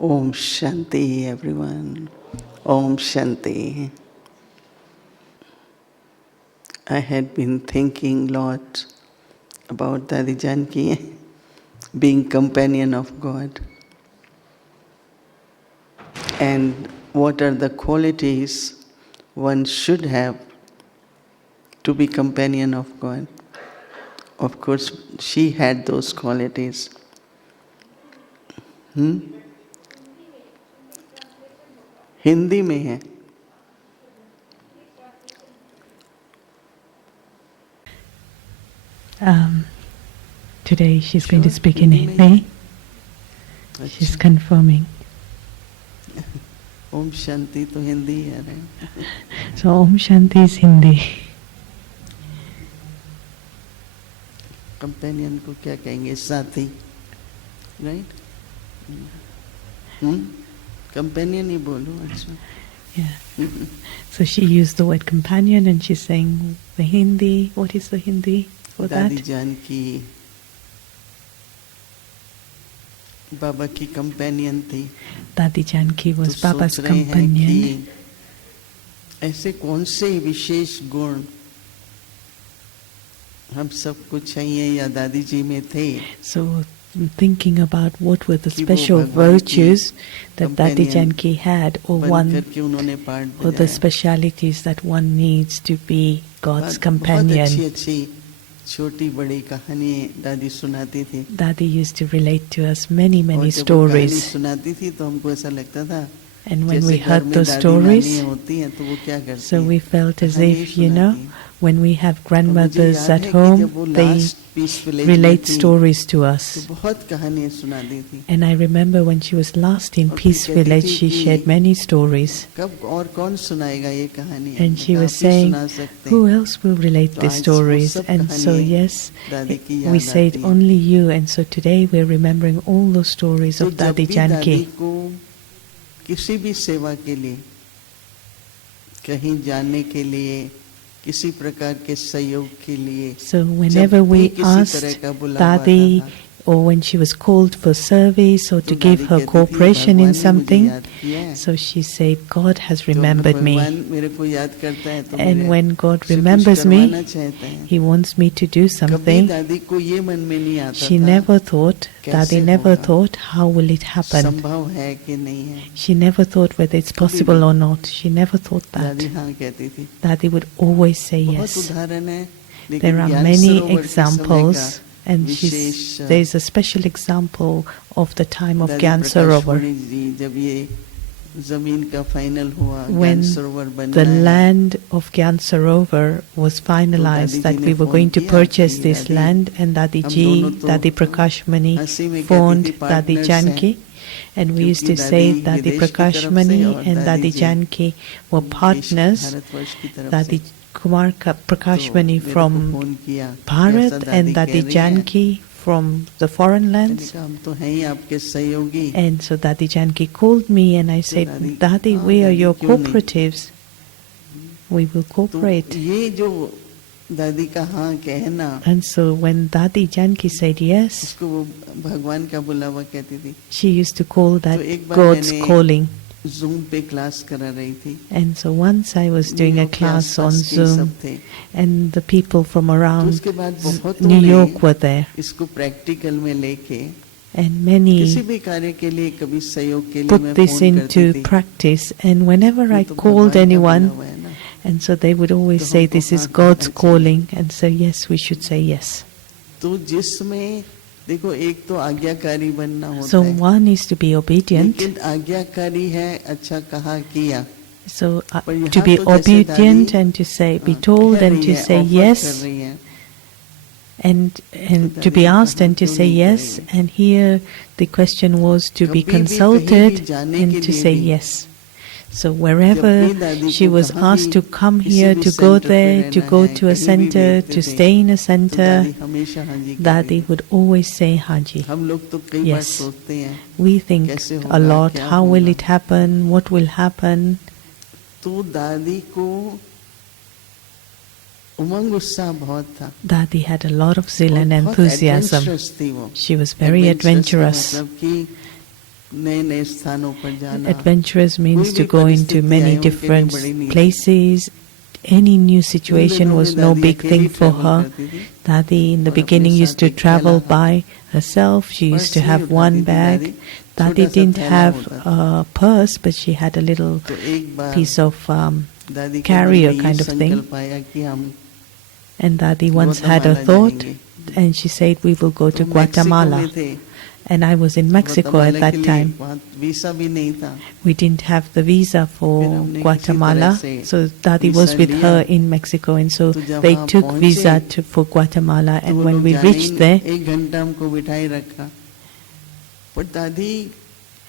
Om Shanti, everyone. Om Shanti. I had been thinking a lot about Dadi Janki being companion of God. And what are the qualities one should have to be companion of God. Of course, she had those qualities. Hindi में है. Today she's going to speak in Hindi. She's confirming. Om Shanti तो हिंदी है रे. So Om Shanti is Hindi. Companion को क्या कहेंगे? साथी, right? Companion ही बोलो. अच्छा. Yeah. So she used the word companion, and she's saying the Hindi. What is the Hindi for that? दादी जानकी बाबा की companion थी. Dadi Janki was तो Baba's सोच रहे हैं companion. कि ऐसे कौन से विशेष गुण हम सबको चाहिए या दादी जी में थे. So thinking about what were the special virtues that Dadi Janki had, or the specialities that one needs to be God's companion. छोटी बड़ी कहानी दादी सुनाती थी. Dadi used to relate to us many stories. सुनाती थी तो हमको ऐसा लगता था. And when we heard those stories, so we felt as if, when we have grandmothers at home, they relate stories to us. And I remember when she was last in Peace Village, she shared many stories. And she was saying, who else will relate these stories? And so yes, we said only you. And so today we're remembering all those stories of Dadi Janki. किसी भी सेवा के लिए, कहीं जाने के लिए, किसी प्रकार के सहयोग के लिए, so whenever we asked Dadi, or when she was called for service or to give her cooperation in something, so she said, God has remembered me. And when God remembers me, He wants me to do something. She never thought, Dadi never thought, how will it happen? She never thought whether it's possible or not. She never thought that. Dadi would always say yes. There are many examples. And there's a special example of the time of Gyan Sarovar. When the land of Gyan Sarovar was finalized, that we were going to purchase this land, and Dadi Ji, Dadi Prakashmani phoned Dadi Janki. And we used to say Dadi Prakashmani and Dadi Janki were partners. Dadi Kumar Prakashmani from Bharat and Dadi Janki from the foreign lands. And so Dadi Janki called me and I said, Dadi, we are your cooperatives. We will cooperate. And so when Dadi Janki said yes, she used to call that God's calling. And so once I was doing a class on Zoom, and the people from around New York were there. And many put this into practice. And whenever I called anyone, and so they would always say, this is God's calling. And so yes, we should say yes. So one is to be obedient. So to be obedient and to say, be told and to say yes, and to be asked and to say yes. And here the question was to be consulted and to say yes. So wherever she was asked to come here, to go there, to go to a center, to stay in a center, Dadi would always say, Haji. Yes. We think a lot, how will it happen, what will happen? Dadi had a lot of zeal and enthusiasm. She was very adventurous. नए नए स्थानों पर जाना. Adventurous means कोई to भी go into परिस्थिति many आई उनके लिए different बड़ी नहीं थी. places. Any new उन situation दिनों was में no दादी big अकेली thing for ट्रैवल her. करती थी Dadi in the और अपने beginning used साथ to एक थैला travel हाथ by herself. She used to purse नहीं have उठाती one थी bag. दादी, Dadi छोटा सा didn't थैला have होता था. a purse, but she had a little तो एक बार piece of दादी के मन carrier में ये kind of thing. संकल्प आया कि हम And Dadi once had a Guatemala thought, जाएंगे. and she said, we will go तो to मैक्सिको Guatemala. में थे. And I was in Mexico at Guatemala के that लिए time. वहाँ वीसा भी नहीं था. We didn't have the visa फिर for हमने किसी Guatemala, तरह से so Dadi visa was with लिया. her in Mexico, and so तो जब they वहाँ took पहुँचे, visa for Guatemala. तो And वो when लोग we जाने ही reached नहीं, there, एक घंटा हमको बिठाई रखा. पर दादी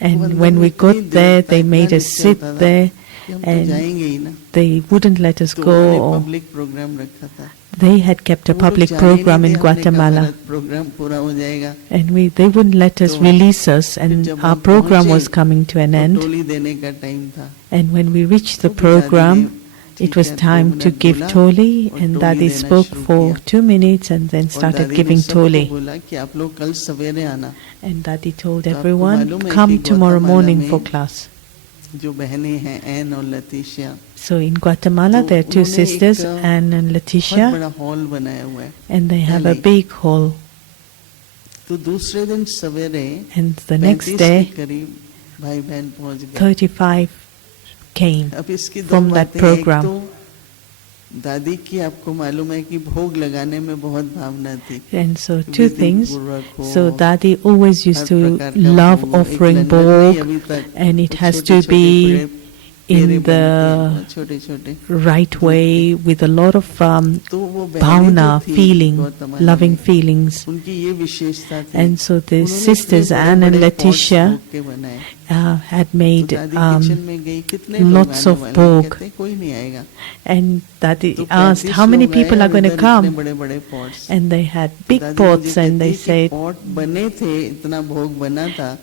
and when we got there, they made us sit there, कि हम तो and जाएंगे ही ना. they wouldn't let us तो go. उन्होंने Or पब्लिक प्रोग्राम रखा था. they had kept a तो वो लोग public जाने नहीं program दे, in हमने कहा Guatemala, मेरा प्रोग्राम पूरा हो जाएगा. and they wouldn't let us तो release us, फिर and जब our हम program was पहुँचे, coming to an तो end. टोली देने का टाइम था. And when we reached the तो फिर दादी ने program, ठीक it was है, 2 time to मिनट give बोला Toli, और and टोली Dadi देना spoke शुरू for किया. 2 minutes and then और started दादी ने giving सबको Toli. बोला कि आप लोग कल सवेरे आना. And Dadi told तो आपको everyone, मालूम है come कि tomorrow ग्वाटेमाला morning में for class. जो बहनें हैं एन और लतीशिया, So in Guatemala, तो there are 2 उन्होंने एक sisters, Anne and बहुत Letitia, बड़ा हॉल बनाया हुआ है. and they have a पहले. big hall. तो दूसरे दिन सवेरे And the next 35 day, के करीब भाई बहन पहुंच गए. 35 came अब इसकी दो from that बातें हैं. एक program. तो दादी की आपको मालूम है कि भोग लगाने में बहुत भावना थी. And so 2 things. विधिपूर्वक हो, So Dadi always used her to प्रकार का love भोग, एक offering लंगर नहीं bhog, अभी तक, and it तो has छोटे to छोटे be पेड़े in बनते हैं, the छोटे छोटे. right way with a lot of तो वो बहनें bhavna, जो थी feeling, ग्वाटेमाला loving में, feelings. उनकी ये विशेषता थी. And so the उन्होंने sisters इतने Anne and बड़े-बड़े pots Letitia भोग के बनाए. had तो made दादी किचन में गई, कितने लोग lots आने of वाले हैं? bhog. कहते हैं, कोई नहीं आएगा. And Dadi तो asked 35 how many लोग आए people are और going to इधर come, इतने बड़े-बड़े pots. and they had big दादी pots, मुझे and कहती they है कि said, pot बने थे, इतना भोग बना था,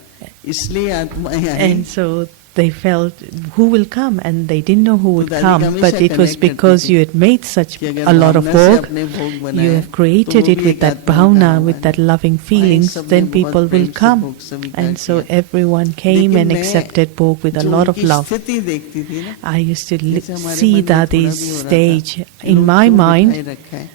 इसलिए आत्माएं आई. and so they felt who will come, and they didn't know who would दादी come, हमेशा but it was connect because करती you थी had made such कि अगर a lot of भावना से work, अपने भोग you बनाए, have तो created वो it भी with एक that आत्मा का bhavna, काम with है. that loving आए feelings, सबने then बहुत people प्रेम will से come. भोग स्वीकार And so किया. everyone came लेकिन and मैं accepted bhog with a जो lot of उनकी love. स्थिति देखती थी ना, I used to जैसे हमारे see मन में थोड़ा Dadi's भी हो रहा था, stage ये in लोग my क्यों mind. बिठाए रखा है.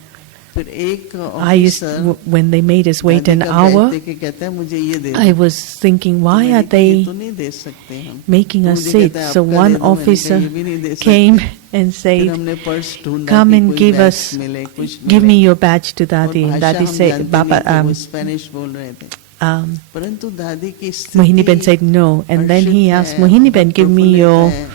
फिर एक I used officer when they made us wait दादी an का hour, बैग देके कहता है मुझे ये दे I दो. was thinking, तो why मैंने are कहा, ये they तो नहीं दे सकते हम. making तो us मुझे sit? कहता है, So आपका one दे दो. मैंने कहा, officer ये भी नहीं दे came सकते. and फिर said, हमने पर्स ढूंढा come कि and कोई give बैग us, मिले, कुछ give मिले. me your badge to और Dadi. And भाषा Dadi हम said, जानते Baba, नहीं थे, वो स्पेनिश बोल रहे थे. परंतु दादी की Mohini Behn स्थिति said no. And then he Harshit asked, है, Mohini Behn, give me प्रफुल्लित your है.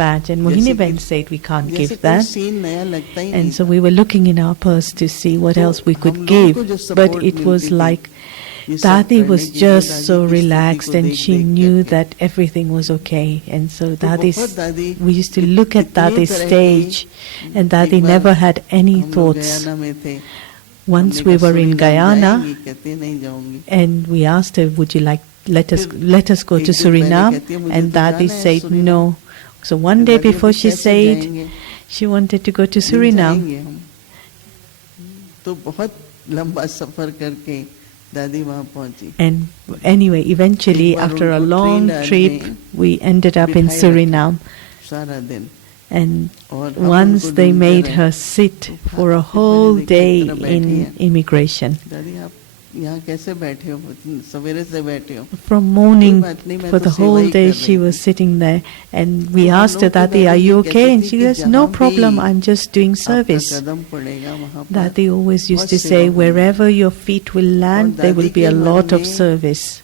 badge. And जैसे Mohini कि- Behn said, we can't जैसे give कोई that. सीन नया लगता ही नहीं And so था. we were looking in our purse to see what तो else we हम could लोगों give. को जो But support it was मिलती थी, like ये सब Dadi करने was की, तो just दादी so की स्थिति relaxed, को and देख she देख knew करके, that everything was okay. And so तो बहुत Dadi's, दादी we used to look at इतनी Dadi's तरह की- stage, and Dadi एक बार never had any हम लोग thoughts. गयाना में थे. Once हमने we कहा, were in "सूरीनाम Guyana, जाएंगी?" कहती है, "नहीं जाऊंगी." and we asked her, would you like, let us go एक to दिन पहले Suriname? कहती है, "मुझे And तो जाना Dadi है said Suriname." no. So one तो day दादी before अभी she कैसे said जाएंगे? she wanted to go to नहीं Suriname. जाएंगे हम. तो बहुत लंबा सफर करके दादी वहां पहुंची. And anyway, eventually, एक बार after a उनको long ट्रेन trip, में we ended up in बिठाए रखा Suriname. सारा दिन. And और हम once उनको they ढूंढते made रहे. her sit तो for a फिर whole मैंने देखा day इस तरह बैठी in हैं. immigration. दादी आप यहाँ कैसे बैठे हो, सवेरे से बैठे हो. From morning कोई बात नहीं, मैं for तो the सेवा whole ही day कर she रही was थी. sitting there, and we तो हम asked her, लोग को Dadi, are दादी you ये okay? कहती And थी she कि goes, no जहाँ problem, भी I'm just doing आपका service. कदम पड़ेगा वहाँ पर Dadi always used बहुत to सेवा say, होगी. wherever your feet will land, there will दादी be a के मन lot of में service.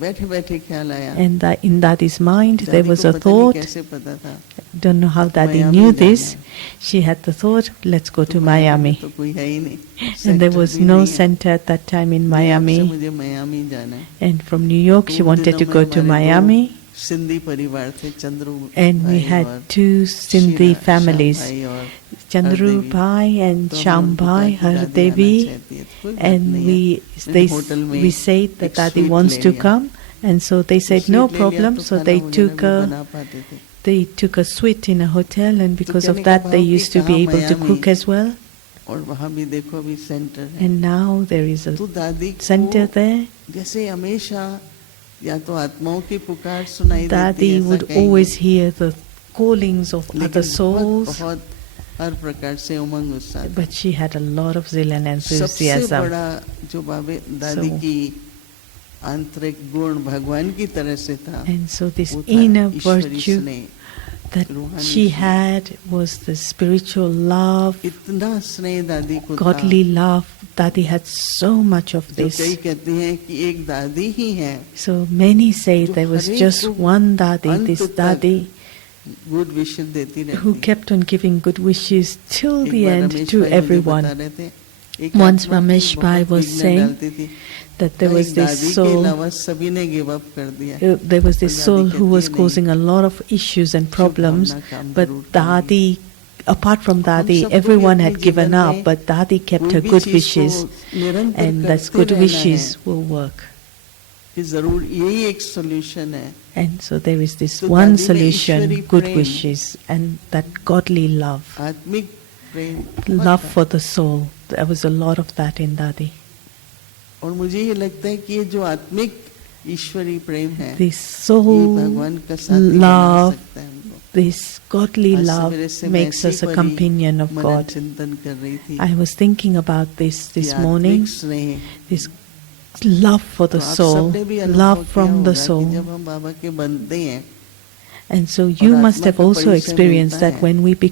बैठे बैठे ख्याल आया. And in Dadi's mind, there दादी was को a पता नहीं thought. कैसे पता था. Don't know how Dadi Miami knew जाना this. है. She had the thought, let's go तो to मियामी में Miami. तो कोई है ही नहीं. And there सेंटर was भी no नहीं है. center at that time in New York से Miami. मुझे मियामी जाना है. And from New York, she तो उन wanted to दिनों go में to हमारे दो Miami. सिंधी परिवार थे, चंद्रू And we भाई had और 2 Sindhi श्याम families, भाई और Chandru हरदेवी. Bhai and तो हमने Sham उनको Bhai, कहा कि दादी आना Hardevi. चाहती है. तो कोई बात And नहीं है. we होटल में we said that एक Dadi suite wants ले to लिया. come. And so they said suite no ले लिया problem. तो So खाना they वगैरह took भी a बना पाते थे. they took a suite in a hotel, and because of कहने का that they भाव कि used to be कहाँ able to Miami cook as well. और वहाँ भी देखो अभी सेंटर है. And now there is a तो दादी center को there. जैसे हमेशा या तो आत्माओं की पुकार सुनाई देती Dadi है, ऐसा would कहेंगे। always hear the callings of other लेकिन souls, बहुत हर प्रकार से उमंग उत्साह था। but she had a lot of zeal and सबसे enthusiasm. बड़ा जो बाबे दादी So- की आंतरिक गुण भगवान की तरह से था, And so this वो था inner ईश्वरी virtue स्नेह। that रूहानी she स्नेह। had was the spiritual love, इतना स्नेह दादी को था, godly love. Dadi had so much of जो this. कई कहते हैं कि एक दादी ही है So many say जो there was हरेक just को one Dadi, अंत this तक Dadi, गुड विशेष देती who रहती। kept on giving good wishes till एक the bar end Ramesh to भाई मुझे बता everyone. रहे थे, एक Once आत्मा थी, Ramesh Bhai बहुत was विघ्न saying डालती थी। that there एक was this दादी के soul, अलावा सभी ने गिव अप कर दिया। there was this पर soul दादी who कहती was है, नहीं, causing a lot of issues and problems, शुभकामना काम but जरूर करेंगे। Dadi, apart from हम Dadi, सबको भी everyone अपने had given जीवन up, में but Dadi kept कोई her भी good चीज wishes, को निरंतर and that करते good रहना wishes है will work. कि जरूर यही एक सॉल्यूशन है। And so there is this तो one दादी में solution, Ishwari good Prem, wishes, and that godly love, आत्मिक प्रेम बहुत love था। for the soul. There was a lot of that in Dadi. और मुझे ये लगता है कि ये जो आत्मिक ईश्वरी प्रेम है, This ये soul भगवान का साथी बना love, सकता है हमको। this godly आज love सवेरे से मैं makes ऐसे us a he companion of Manan God. चिंतन कर रही थी I was thinking about this कि morning, आत्मिक स्नेह, this love for the तो आप soul, सबने भी अनुभव love किया from the होगा कि soul. जब हम बाबा के बनते हैं, And so you और must आत्मा have का also परिचय experienced मिलता that है, when we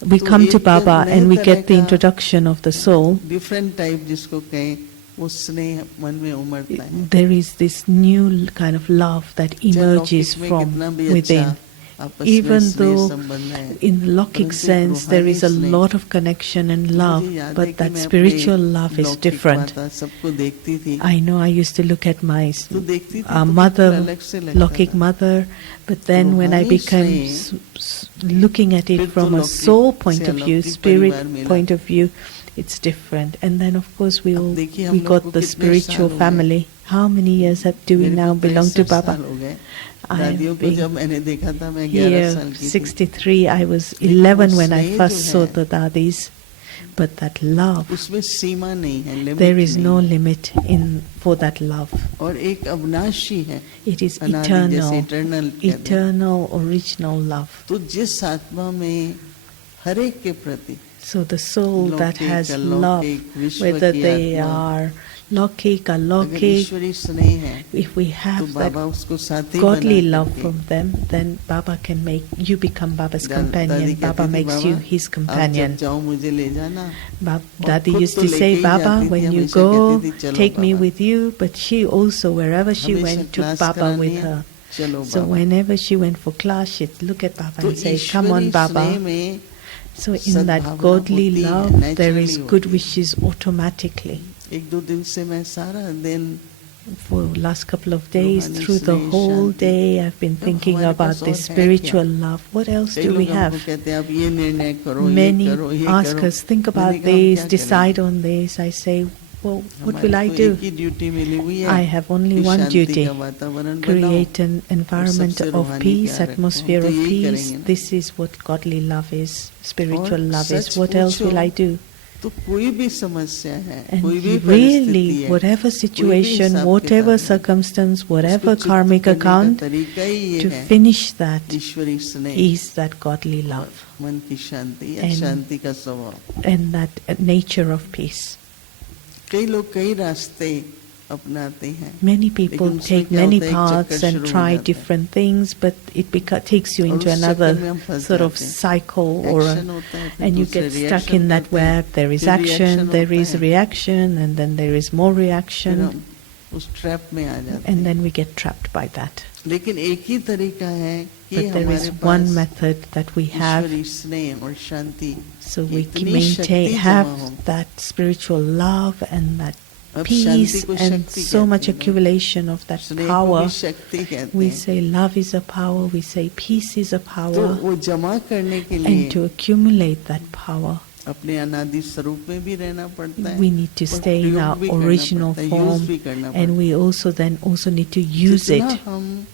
तो come to एक Baba नए and we तरह get the का introduction of the soul, different type जिसको कहें, वो स्नेह मन में उमड़ता है। there is this new kind of love that चाहे emerges लौकिक में from कितना भी within. अच्छा आपस में Even स्नेह though संबंध है, in the Lokik परंतु एक sense there is a रूहानी स्नेह, lot of connection and love, मुझे याद है but कि that मैं spiritual अपने love is लौकिक different. माता सबको देखती थी, I know I used to look at my तो देखती थी तो mother, बिल्कुल अलग से लगता Lokik था। mother, but then when I रूहानी became looking at फिर it तो from a लौकिक soul से point of view, अलौकिक spirit परिवार मिला। point of view, it's different. And then of course अब देखिए हम we लोग got को the कितने spiritual साल हो गए। family. How many years do we मेरे now को belong to 63 Baba? साल हो गए। I दादियों have को जब been मैंने देखा था मैं 11 here साल की थी। 63. I was लेकिन वो 11 when I स्नेह first जो saw है, the Dadis. But that love, उसमें सीमा नहीं है, लिमिट there is नहीं no है। limit for that love. और एक अविनाशी है, It is अनादि eternal, जैसे इटर्नल कहते हैं। eternal, original love. तो जिस आत्मा में हर एक के प्रति So the soul that लौकिक, has अलौकिक, love, विश्व whether की they आत्मा, are Lokik, अगर Alokik, ईश्वरी स्नेह है if we तो have that बाबा उसको साथी godly बना love करके, from them, then Baba can make you become Baba's दादी companion. कहती Baba थी, makes "बाबा, you his आप companion." जब जाओ मुझे ले जाना। और Dadi खुद used तो to लेके say, ही Baba, जाती थी, when you हमेशा go, कहती थी, "चलो take me Baba." with you. But she also, wherever she हमेशा went, took क्लास Baba करानी with है, her. चलो So Baba. whenever she went for class, she'd look at Baba तो and say, "Come on, Ishwari Baba." स्नेह में So in that सद्भावना godly होती है, love, there naturally is good होती है। wishes automatically. 1-2 दिन से मैं सारा दिन For the last couple of days, रूहानी through the स्नेह, whole Shanti. day, I've been तो thinking हमारे about पास this और है spiritual क्या? love. What else कई do we लोग हमको have? कहते हैं आप ये निर्णय करो, ये Many करो, ये ask करो। us, think मैंने about कहा, हम this, क्या decide करें? on this. I say, well, what हमारी will I तो do? एक ही ड्यूटी मिली हुई है I have only कि one शांति duty: का वातावरण बनाओ create an environment सबसे of रूहानी peace, प्यार रखो। atmosphere हम तो of यही peace. करेंगे ना। This is what godly love is, spiritual और love is. Such What else पूछो, will I do? तो कोई भी समस्या है, And कोई भी really, परिस्थिति है, whatever कोई भी situation, हिसाब whatever किताब है, circumstance, उसको whatever चुप karmic करने का account, तरीका ही ये to है, finish that ईश्वरी स्नेह, is that godly love मन की शांति या And- शांति का स्वभाव। and that nature of peace. कई लोग कई रास्ते अपनाते हैं, Many people लेकिन उसमें take क्या many होता है, एक paths चक्कर and शुरू हो try जाता है। different things, but it takes you और into उस another चक्कर में हम फंस sort of जाते हैं। cycle, or Action होता है, फिर and you दूसरे get stuck reaction in that करते हैं, web. There is फिर action, reaction there होता is है, reaction, and then there is more फिर reaction, हम उस ट्रैप में आ जाते and हैं। then we get trapped by that. लेकिन एक ही तरीका है कि But there हमारे is pass one method that we have, ईश्वरी स्नेह और शांति, so we इतनी शक्ति maintain, जमा have हो। that spiritual love and that अब peace शांति को and शक्ति so कहते much हैं ना। accumulation of that स्नेह को power. भी शक्ति कहते We हैं। say love is a power, we say peace is a तो power, वो जमा करने के and लिए to accumulate that power, अपने अनादि स्वरूप में भी रहना पड़ता है, we need to और stay in प्रयोग our भी करना original पड़ता है, form, use भी करना पड़ता है। and we also need to use जितना it. हम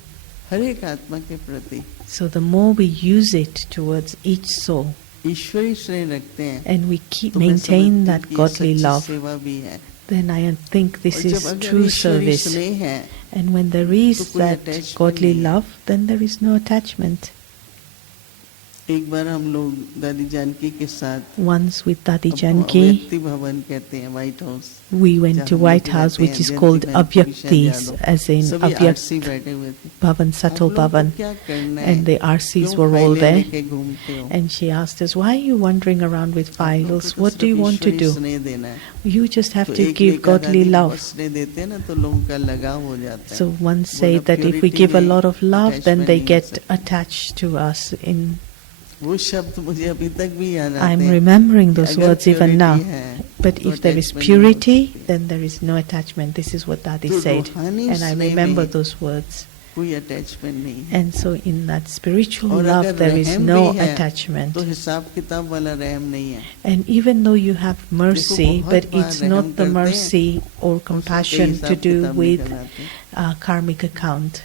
हर एक आत्मा के प्रति So the more we use it towards each soul, ईश्वरी स्नेह रखते हैं, and we keep तो मैं maintain समझती that हूँ कि ये godly सच्ची love, सेवा भी है, then I think this और जब is अगर true ईश्वरी service. स्नेह है And when there तो is कोई that attachment godly नहीं है। love, then there is no attachment. एक बार हम लोग दादी जानकी के साथ Once with Dadi अब Janki, अव्यक्ति भवन कहते हैं व्हाइट हाउस we went जहाँ to हम White लोग House, रहते which हैं, is जयंती called बहन को भी शायद याद Avyaktis, हो। as in सभी Avyak आरसी बैठे हुए थे। Bhavan, आप Subtle लोगों को Bhavan, क्या करना है? and the RCs क्यों were all फाइलें there. लेके घूमते हो? And she asked us, why are you wandering around with आप लोगों को files? तो What do सिर्फ you want to Ishwari do? स्नेह देना है। You just have तो to एक give में कहा, godly दादी love. बहुत स्नेह देते हैं ना तो लोगों का लगाव हो जाता है। So one बोला, said that if we purity give a में lot of love, then attachment they नहीं हो get सकता। attached to us. वो शब्द मुझे अभी तक भी याद आते I'm हैं remembering कि those अगर words even purity now. है But तो if there is attachment नहीं हो purity, सकती। then there is no attachment. This is what Dadi तो said. रूहानी And I स्नेह remember में those words. कोई अटैचमेंट नहीं है। And so in that spiritual और love, अगर there is रहम no भी है attachment. तो हिसाब किताब वाला रहम नहीं है। And even though you have mercy, बहुत but बार it's रहम not the करते हैं, mercy or उसमें compassion कई to हिसाब do किताब with निकल आते हैं। karmic account.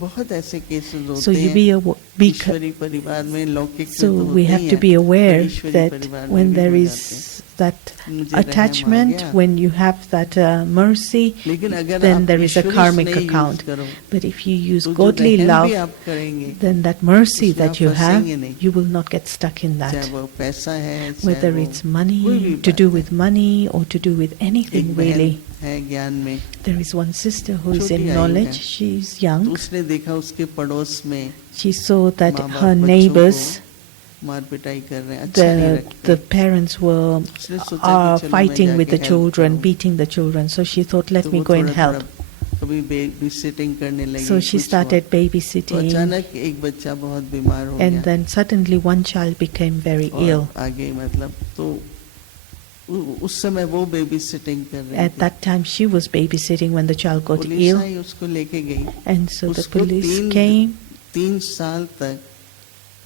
बहुत ऐसे केसेस So होते you हैं be ईश्वरी परिवार में लौकिक में so तो we होते have ही to हैं, be aware पर ईश्वरी that परिवार में when भी there हो is जाते हैं। that मुझे रहम आ attachment, गया। when you have that mercy, लेकिन अगर then आप there is a Ishwari karmic स्नेह यूज account. करो But if you use तो जो godly रहम भी love, आप करेंगे then that mercy उसमें that आप you have, फंसेंगे नहीं। you will not get stuck in चाहे that. वो पैसा है चाहे Whether वो it's कोई भी money, to बात do है। with money, or to do with एक anything बहन really. है ज्ञान में There is one sister who is छोटी in आयु knowledge. है। She is तो young. उसने देखा उसके पड़ोस में She saw that माँ बाप her बच्चों neighbors, को मार पिटाई कर रहे हैं, अच्छा नहीं the रखते। parents were उसने सोचा कि चलो मैं fighting with जाके the help children, करूं। beating the children. So she thought, तो let me वो go and थोड़ा help. थोड़ा कभी बेबी सिटिंग करने लगी। So she कुछ हुआ। started तो babysitting, अचानक एक बच्चा बहुत बीमार हो and गया then suddenly one child became very ill. और आगे मतलब तो उस समय वो बेबी सिटिंग कर रही At थी। that time, she was babysitting when the child got police ill, आई उसको लेके गई। and so the उसको police came. 3 साल तक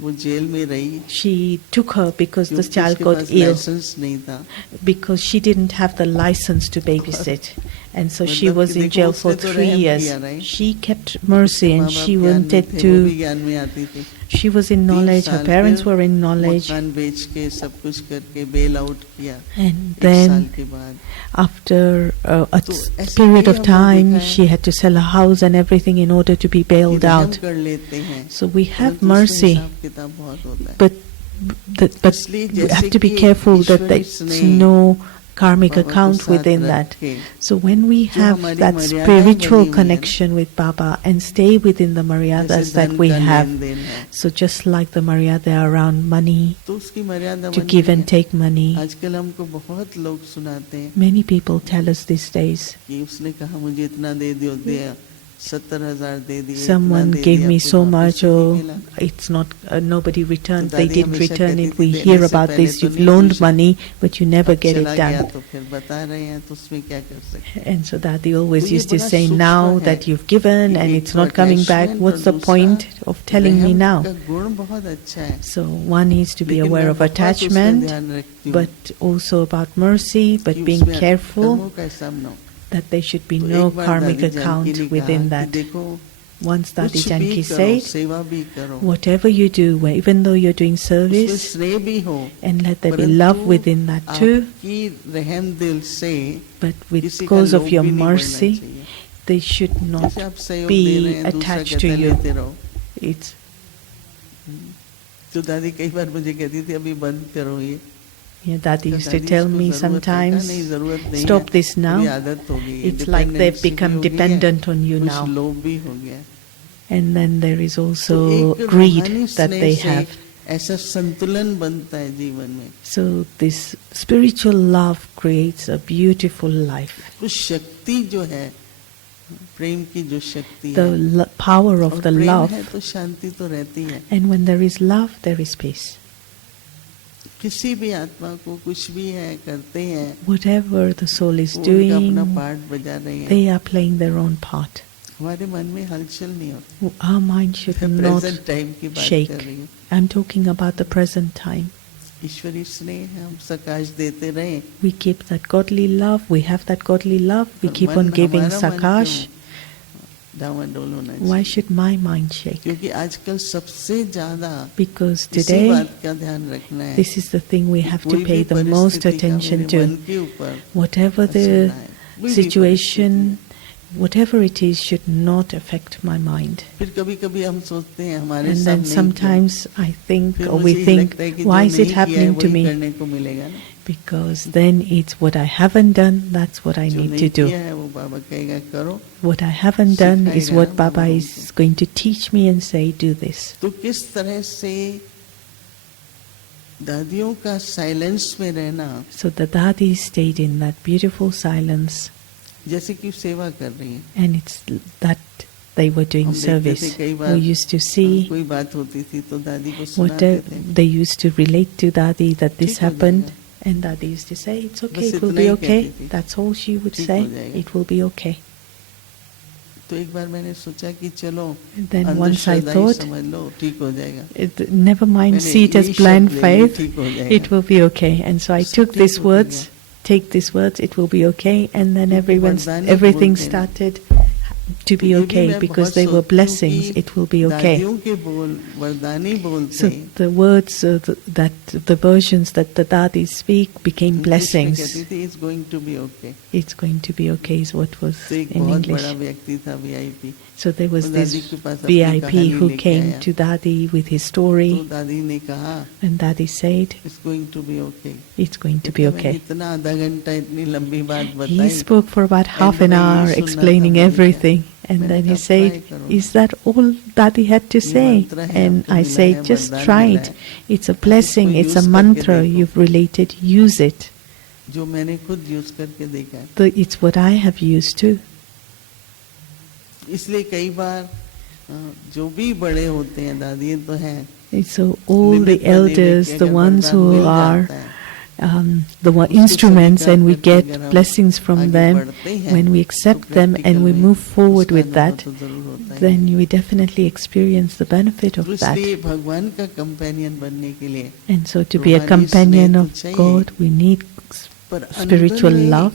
वो जेल में रही She took her because the क्योंकि child उसके got पास ill, लाइसेंस नहीं था। because she didn't have the license to babysit. And so she मतलब was कि in देखो jail उसने for तो 3 रहम years. किया, right? She kept mercy and माँ-बाप she ज्ञान में wanted थे, वो भी to, ज्ञान में आती थी। she was in 3 knowledge, her साल parents फिर were in knowledge. मकान बेच के सब कुछ करके बेल आउट किया। And 1 साल then के बाद after a तो ऐसे period कई of हमने time, देखा है she had to sell a house and everything in order to be कि bailed रहम out. कर लेते हैं So we have परंतु उसमें mercy, हिसाब किताब बहुत होता है। but इसलिए we जैसे have to be कि careful that ईश्वरी there's स्नेह no karmic बाबा को account साथ within रख that. के So when we जो have हमारी that मर्यादाएं spiritual बनी हुई है ना, connection with Baba and stay within the maryadas जैसे that धन we का have, लेन-देन है, so just like the maryada around money, तो उसकी मर्यादा to बनी give हुई and है। take money, आजकल हमको बहुत लोग सुनाते हैं many people tell us these days, कि उसने कहा मुझे इतना दे दिया 70,000 दे दिए, someone इतना दे gave दिया, me फिर so वापस much, नहीं or मिला। it's not, nobody returned, तो they दादी didn't हमेशा return कहती it. थी, We देने hear से about पहले this, तो you've नहीं loaned पूछा। money, but you never अब get चला it गया done. तो फिर बता रहे हैं तो उसमें क्या कर सकते हैं। And so Dadi always तो ये used to बड़ा say, सूक्ष्म now है that you've given कि and एक it's तो not coming back, attachment what's और the दूसरा point of telling me रहम now? का गुण बहुत अच्छा है। So one is to be लेकिन aware मैं of बहुत उसमें attachment, ध्यान रखती हूँ but also about mercy, कि but being उसमें careful कर्मों का हिसाब न हो। that there should be तो no एक बार karmic दादी जानकी account ने within कहा कि that. देखो Once Dadi कुछ भी Janki करो, said, सेवा भी करो, whatever you do, even though you're doing उसमें service, स्नेह भी हो, and let there be love परंतु within that too, आपकी रहम दिल से but किसी का because of लोभ your भी नहीं बढ़ना mercy, चाहिए। they should not जैसे आप सहयोग दे रहे be हैं, दूसरा attached कहता to है you. लेते रहो। It's तो दादी कई बार मुझे कहती थी अभी बंद करो ये। Dadi तो used to दादी tell इसको me जरूरत है, sometimes, नहीं जरूरत नहीं stop है, this now. अभी आदत हो गई है, It's like they've dependency भी become हो गई है, dependent on you कुछ now. लोभ भी हो गया। And then there is तो also एक greed रूहानी that स्नेह they से have. ऐसा संतुलन बनता है जीवन में। So this spiritual love creates a beautiful life. कुछ शक्ति जो है, प्रेम की जो शक्ति The है, power of और the प्रेम love, है तो शांति तो रहती है। and when there is love, there is peace. किसी भी आत्मा को कुछ भी है करते हैं, Whatever the soul is वो उनका अपना doing, पार्ट बजा रहे हैं, they are playing their own part. हमारे मन में हलचल नहीं होती। Our mind should not present time की बात shake. कर रही हूँ। I'm talking about the present time. ईश्वरी स्नेह है, हम सकाश देते रहें। We keep that godly love, we have that godly love, we और keep मन on giving हमारा मन sakash. क्यों? डावाडोल होना Why चाहिए। should my mind shake? क्योंकि आजकल सबसे ज्यादा Because इसी today, बात का ध्यान रखना है this is the thing we कि have to कोई pay भी the most परिस्थिति का attention मेरे to. मन के ऊपर Whatever असर the ना आए, कोई भी situation, परिस्थिति। whatever it is, should not affect my mind. फिर कभी कभी हम सोचते हैं हमारे And साथ then नहीं किया, sometimes I think, फिर or मुझे we ये think, लगता है कि why जो is it नहीं किया है happening to वही me? करने को मिलेगा ना। Because then it's what I haven't done, that's what I जो need नहीं to do. किया है वो बाबा कहेगा करो। What I haven't done is सिखाएगा what ना Baba बाबा is हमको। going to teach me and say, do this. तो किस तरह से दादियों का साइलेंस में रहना, So the Dadi stayed in that beautiful silence, जैसे कि सेवा कर रही है। and it's that they were doing हम देखते थे service. कई We bar used to see कोई बात होती थी तो दादी को सुनाते what थे। they used to relate to Dadi that this ठीक हो happened, जाएगा। and Dadi used to say, it's okay, बस it will इतना be ही okay. कहती थी। That's all she would ठीक say, हो जाएगा। it will be okay. तो एक बार मैंने सोचा कि चलो And then once I अंधश्रद्धा ही thought, समझ लो, ठीक हो जाएगा। never mind, मैंने see it as यही blind शब्द ले लिए, faith, ठीक हो जाएगा। it will be okay. And so I सब took ठीक these होता words, गया। take these words, it will be okay. And then क्योंकि वरदानी everything बोलते हैं। started to be ये भी okay मैं because बहुत they were सोचती हूँ blessings, कि it will be okay. दादियों के बोल वरदानी बोल So थे। the words that the versions that the Dadis speak became English में blessings. कहती थी it's going to be okay। It's going to be okay is what was तो एक in बहुत English. बड़ा व्यक्ति था VIP। So there was वो this दादी के पास अपनी VIP कहानी who लेके came आया। to Dadi with his तो story, दादी ने कहा and Dadi said, it's going to be okay। it's going to be कहता, मैंने okay. इतना आधा घंटा इतनी लंबी बात He बताई। spoke for about half an मैं hour यही सुनना explaining था, मैंने everything, and मैंने then he कहा, said, "Try करो। is that all Dadi had to ये say? मंत्र है, And आपको I मिला said, है, just वरदान try मिला it. है। It's a आप blessing, इसको it's a use करके mantra, देखो। you've related, use it. जो मैंने खुद यूज करके देखा है। It's what I have used too. इसलिए कई बार जो भी बड़े होते हैं, दादी तो हैं, So all the निमित्त बने हुए elders, कि the अगर ones वरदान who मिल are जाता है, the instruments, and we get blessings from them, when we accept them and we move forward with that, then we definitely experience the benefit of that. इसलिए भगवान का companion बनने के लिए, And so to be a companion of God, we need पर spiritual अंदर में love.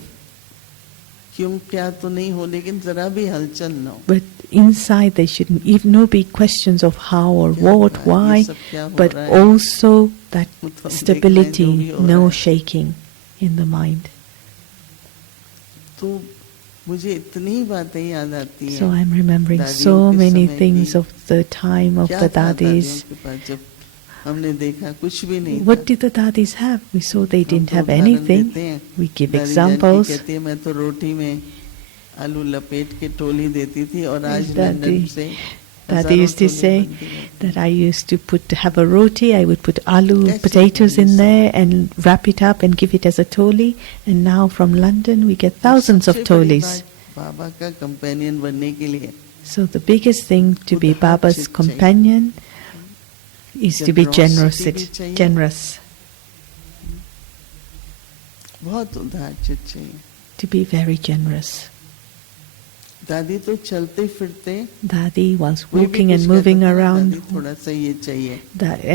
क्यों क्या तो नहीं हो, लेकिन जरा भी हलचल ना हो। But inside there should even no be questions of how or what, why, but also that stability, no shaking in the mind. तो मुझे इतनी बातें याद आती हैं। So I'm remembering so many things of the time of the Dadis. जब हमने देखा कुछ भी नहीं What था। did the Dadis have? We saw they didn't हम तो have उदाहरण anything. देते हैं। We give दादी जानकी examples. कहती है, मैं तो रोटी में आलू लपेट के टोली देती थी और आज Daddy- लंदन से Daddy used to say that I used to have a roti, I would put aloo, potatoes in there and wrap it up and give it as a toli. And now from London we get thousands of tolis. बाबा का companion बनने के लिए So the biggest thing to be Baba's companion is to be generous. बहुत उदार चित चाहिए। To be very generous. दादी तो चलते फिरते, Dadi was कोई भी walking कुछ and moving कहता था, around, दादी थोड़ा सा ये चाहिए,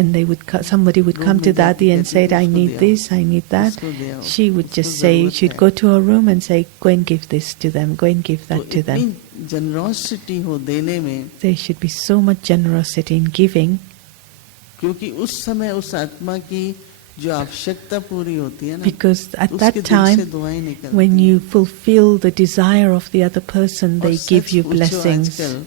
and somebody would come to Dadi and say, I need this, I need that. उसको दे आओ, She would just उसको say, जरूरत she'd है। go to her room and say, go and give this to them, go and give that to तो them. इतनी generosity हो देने में, There should be so much generosity in giving, क्योंकि उस समय उस आत्मा की जो आवश्यकता पूरी होती है ना, because at उसके that दिल से time, दुआएं निकलती when हैं। you fulfill the desire of the other person, और they सच give you पूछो, blessings. आजकल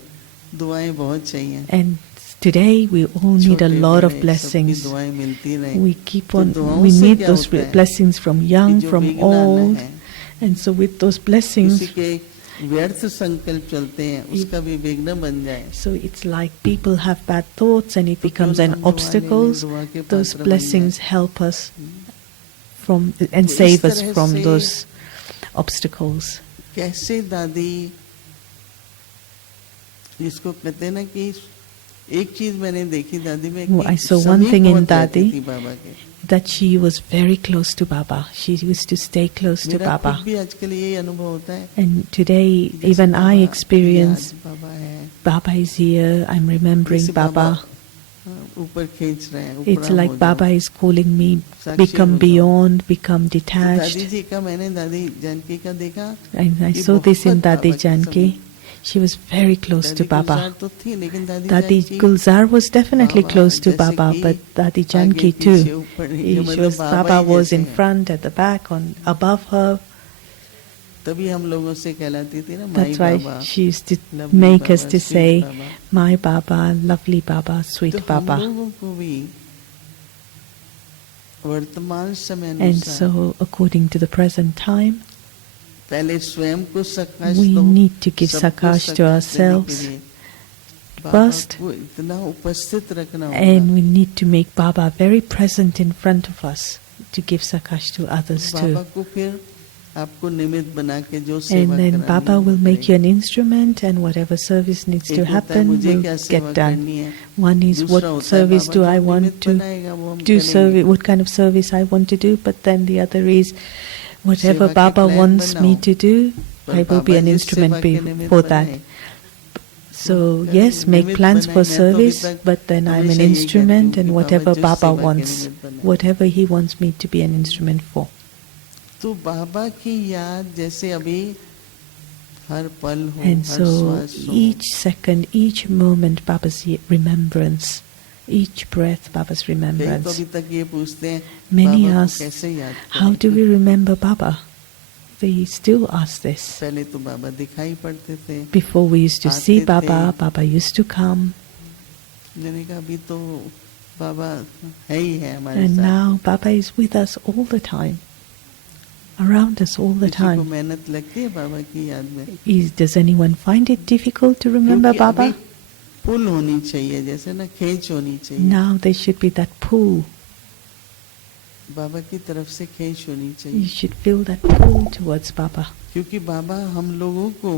दुआएं बहुत चाहिए। And today we all need a छोटे lot of बड़े blessings. सबकी दुआएं मिलती रहें। We keep तो on, दुआओं we से need क्या those होता है? blessings from कि young, जो from विघ्न आना old. है, And so with those किसी blessings, के व्यर्थ संकल्प चलते हैं, उसका भी विघ्न बन जाए। so it's like people have bad thoughts and it तो becomes क्यों an ना हम दुआ obstacle. लेने, दुआ के Those पात्र बन blessings जाएं। help us from and तो इस save us तरह from से those obstacles. कैसे दादी, जिसको कहते हैं ना कि एक चीज मैंने देखी दादी में Oh, I कि saw one समीप thing in बहुत रहती Dadi, थी बाबा के। that she was very close to Baba. She used to stay close to मेरा Baba. खुद भी आजकल यही अनुभव होता है। And today, जैसे even I बाबा experience, याद बाबा है, Baba is here, I'm remembering जैसे बाबा Baba. ऊपर खींच रहे हैं, It's ऊपर like हो जाओ। Baba is calling me, Sakshi become हो जाओ। beyond, become तो दादी detached. जी का, मैंने दादी जानकी का देखा And I कि saw this in बहुत Dadi बाबा के Janki. समीप। She was very close to Baba. तो थी, लेकिन दादी Dadi Janaki Gulzar was definitely Baba close to जैसे Baba, कि but Dadi आगे Janki पीछे too. ऊपर नीचे, She was, Baba Baba he was जैसे in हैं। front, at the back, on above her. तभी हम लोगों से कहलाती थी ना माई That's why Baba, she used to lovely make us Baba, to sweet say, Baba. my Baba, lovely Baba, तो sweet हम Baba. लोगों को भी वर्तमान समय And अनुसार so, according to the present time, पहले स्वयं को सकाश we दो, need to give सबको sakash to सकाश देने के ourselves लिए बाबा first, को इतना उपस्थित रखना and होगा। we need to make Baba very present in front of us to give sakash to others Baba too. को फिर आपको निमित्त बना के जो सेवा And then करानी Baba है will वो make you करेगा। an instrument, and whatever service needs to एक होता है happen मुझे will क्या get सेवा done. करनी है, One is दूसरा what होता है service बाबा do जो I want निमित्त to बनाएगा वो हम do, करेंगे। what kind of service I want to do, but then the other is whatever सेवा के Baba plan wants me बनाओ, to do, पर I will be Baba an जिस instrument सेवा के निमित्त for that. बनाए, So हम yes, करेंगे। make निमित्त plans बनाए, for मैं तो अभी service, तक but then I'm an हमेशा यही कहती instrument, हूँ and कि whatever जिस Baba सेवा के wants, निमित्त बनाए। whatever he wants me to be an instrument for. तो बाबा की याद जैसे अभी हर पल हो, And हर so श्वास हो, each second, each moment, Baba's remembrance, each breath, Baba's कई तो remembrance. अभी तक ये पूछते हैं Many बाबा को ask, कैसे याद how do करें? we remember Baba? They still ask this. पहले तो बाबा दिखाई पड़ते थे, Before we used to see आते Baba, थे। Baba used to come, मैंने कहा अभी तो बाबा है ही है हमारे and साथ। now Baba is with us all the time, around us all the किसी को time. मेहनत लगती है बाबा की याद में? Does anyone find it difficult to remember क्योंकि Baba? अभी पुल होनी चाहिए, जैसे ना खींच होनी चाहिए, Now there should be that pull. बाबा की तरफ से खींच होनी You चाहिए, should feel that pull towards Baba, क्योंकि बाबा हम लोगों को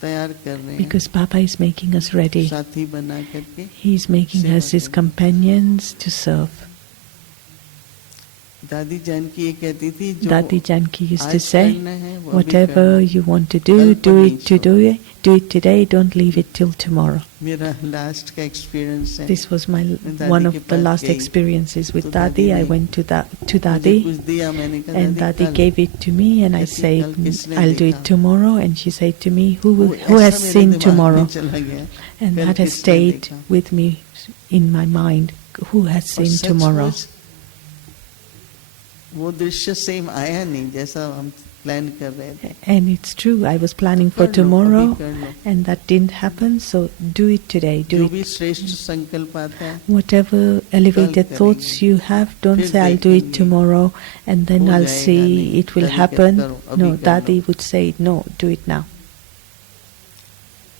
तैयार कर रहे हैं, because Baba is making us ready. साथी बना करके। He is making us his companions to serve. दादी जानकी ये कहती थी जो Dadi Janki used to आज say, करना है वो अभी whatever करना। you want to कल do, पर do नहीं it to do it. Do it today, don't leave it till tomorrow. मेरा लास्ट का एक्सपीरियंस है। This was my दादी one के of the पास last गई, experiences with तो दादी Dadi. I ने went to मुझे Dadi, कुछ दिया, मैंने कहा and दादी Dadi कल। gave it to me, and I कहती, said, "कल किसने I'll do देखा?" it tomorrow. And she said to me, who वो has ऐसा मेरे seen दिमाग में tomorrow? चला गया, And कल that has किसने stayed देखा? with me in my mind. Who has और seen tomorrow? सचमुच वो दृश्य सेम आया नहीं जैसा हम प्लान कर रहे थे। And it's true, I was planning for कर लो, tomorrow, अभी कर लो। and that didn't happen. So do it today. जो Do भी it. श्रेष्ठ संकल्प आता है, Whatever elevated कल thoughts करेंगे। you have, don't फिर say I'll do it देखेंगे। tomorrow, and then हो I'll जाएगा see नहीं, it will दादी कहती, happen. "करो, अभी No, कर लो।" Dadi would say, no, do it now.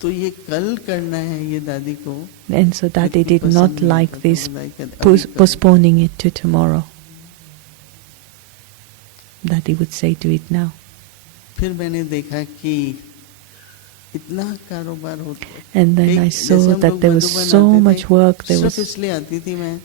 तो ये कल करना है, ये दादी को And so Dadi इतनी did पसंद not नहीं like आता था, this वो दादी कहती, "अभी करो।" postponing it to tomorrow. Dadi would say, do it now. फिर मैंने देखा कि इतना कारोबार होता है। And then I जैसे saw हम that लोग there was मधुबन so आते थे, much work. There सिर्फ was. इसलिए आती थी मैं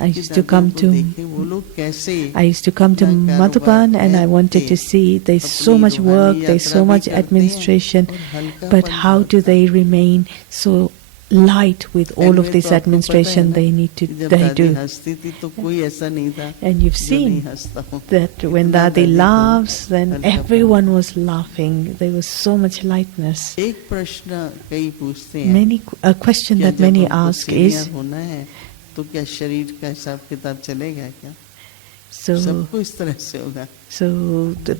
I कि used to दादियों come को to. देखे वो लोग कैसे I used to come to इतना कारोबार Madhuban, and I wanted करते, to see there's so अपनी much work, रूहानी there's यात्रा so भी much करते हैं, administration, और हल्कापन but how बहुत do था। they remain so light with all of इनमें this तो आपको पता है administration ना they need to कि जब they दादी do? हंसती थी तो कोई ऐसा नहीं था And you've जो नहीं seen हंसता हो। that when इतना Dadi को laughs, then हल्कापन। everyone was laughing. There was so much lightness. एक प्रश्न कई पूछते हैं, Many a question क्या that जब many हमको ask सीनियर is, होना है तो क्या शरीर का हिसाब किताब चलेगा क्या? so सबको इस तरह से होगा।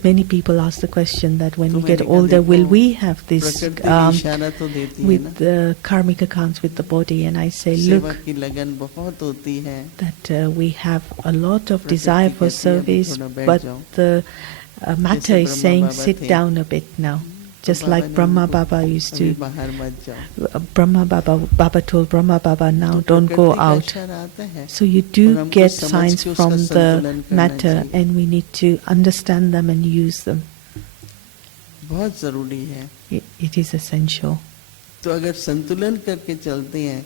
many people ask the question that when तो we get मैंने कहा, older, will देखो, we have this प्रकृति भी इशारा तो देती है ना, with the karmic accounts with the body? And I say, सेवा look, की लगन बहुत होती है, that we have a lot of प्रकृति desire for कहती है, अभी service, थोड़ा बैठ but जाओ। the matter is Brahma saying, Baba sit थे, down a bit now. तो Just बाबा like ने Brahma उनको Baba used अभी to. बाहर मत जाओ। Baba told Brahma Baba, now तो don't go प्रकृति का out. इशारा आता है, So you और do हमको get समझ signs के उसका from the संतुलन करना matter, चाहिए। and we need to understand them and use them. बहुत जरूरी है। It is essential. तो अगर संतुलन करके चलते हैं